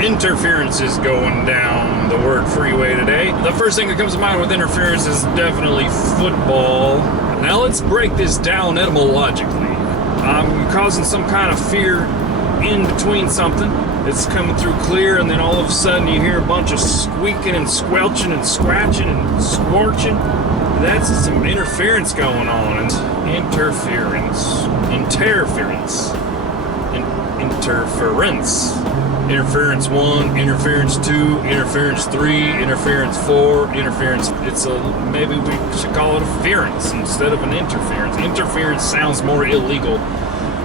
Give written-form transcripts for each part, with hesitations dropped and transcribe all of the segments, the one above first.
interferences going down the word freeway today. The first thing that comes to mind with interference is definitely football. Now let's break this down etymologically. I'm causing some kind of fear in between something. It's coming through clear, and then all of a sudden you hear a bunch of squeaking and squelching and scratching and scorching. That's some interference going on. Interference. Interference 1, interference 2, interference 3, interference 4, interference. Maybe we should call it interference instead of an interference. Interference sounds more illegal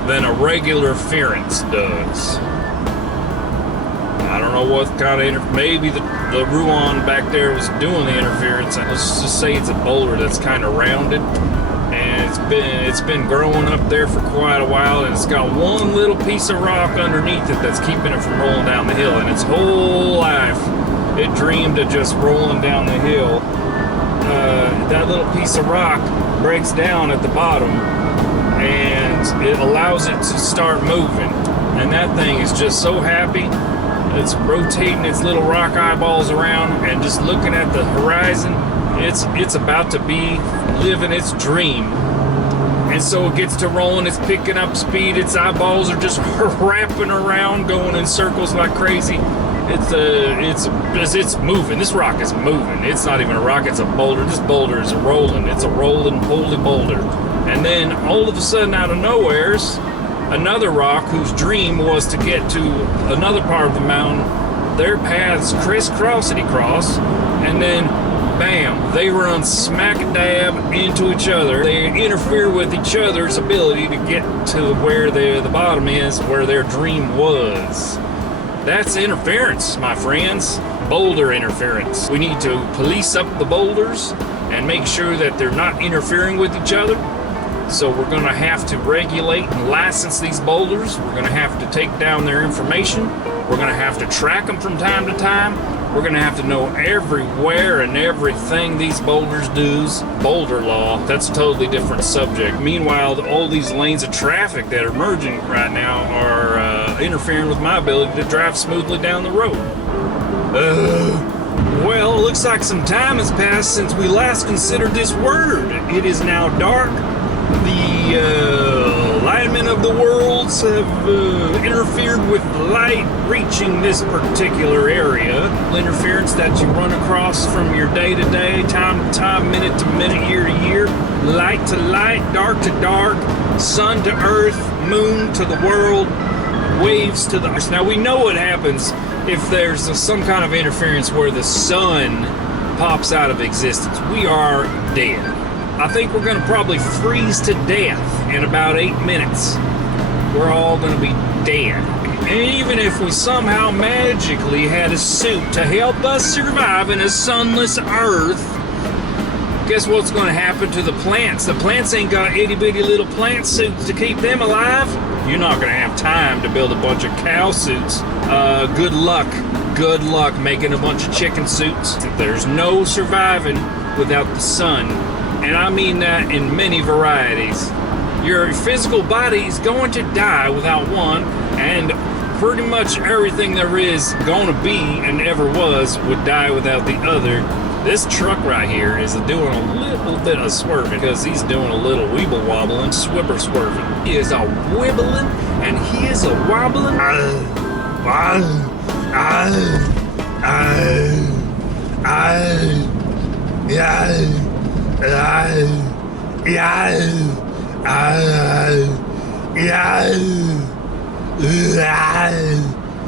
than a regular ference does. I don't know what kind of maybe the Ruan back there was doing the interference. Let's just say it's a boulder that's kind of rounded, and it's been growing up there for quite a while, and it's got one little piece of rock underneath it that's keeping it from rolling down the hill. And its whole life it dreamed of just rolling down the hill. That little piece of rock breaks down at the bottom, and it allows it to start moving, and that thing is just so happy. It's rotating its little rock eyeballs around and just looking at the horizon. It's about to be living its dream. And so it gets to rolling, it's picking up speed, its eyeballs are just wrapping around, going in circles like crazy. It's moving. This rock is moving. It's not even a rock, it's a boulder. This boulder is rolling. It's a rolling, holy boulder. And then all of a sudden, out of nowhere's another rock whose dream was to get to another part of the mountain. Their paths crisscrossity cross, and then bam, they run smack dab into each other. They interfere with each other's ability to get to where the bottom is, where their dream was. That's interference, my friends. Boulder interference. We need to police up the boulders and make sure that they're not interfering with each other. So we're going to have to regulate and license these boulders. We're going to have to take down their information. We're going to have to track them from time to time. We're going to have to know everywhere and everything these boulders do. Boulder law, that's a totally different subject. Meanwhile, all these lanes of traffic that are merging right now are interfering with my ability to drive smoothly down the road. Well, it looks like some time has passed since we last considered this word. It is now dark. The alignment of the worlds have interfered with light reaching this particular area. Interference that you run across from your day to day, time to time, minute to minute, year to year, light to light, dark to dark, sun to earth, moon to the world, waves to the earth. Now we know what happens if there's some kind of interference where the sun pops out of existence. We are dead. I think we're going to probably freeze to death in about 8 minutes. We're all going to be dead. And even if we somehow magically had a suit to help us survive in a sunless Earth, guess what's going to happen to the plants? The plants ain't got itty-bitty little plant suits to keep them alive. You're not going to have time to build a bunch of cow suits. Good luck. Good luck making a bunch of chicken suits. There's no surviving without the sun. And I mean that in many varieties. Your physical body is going to die without one, and pretty much everything there is going to be and ever was would die without the other. This truck right here is doing a little bit of swerving because he's doing a little weeble wobbling, swibber swerving. He is a wibbling and he is a wobbling. Yeah.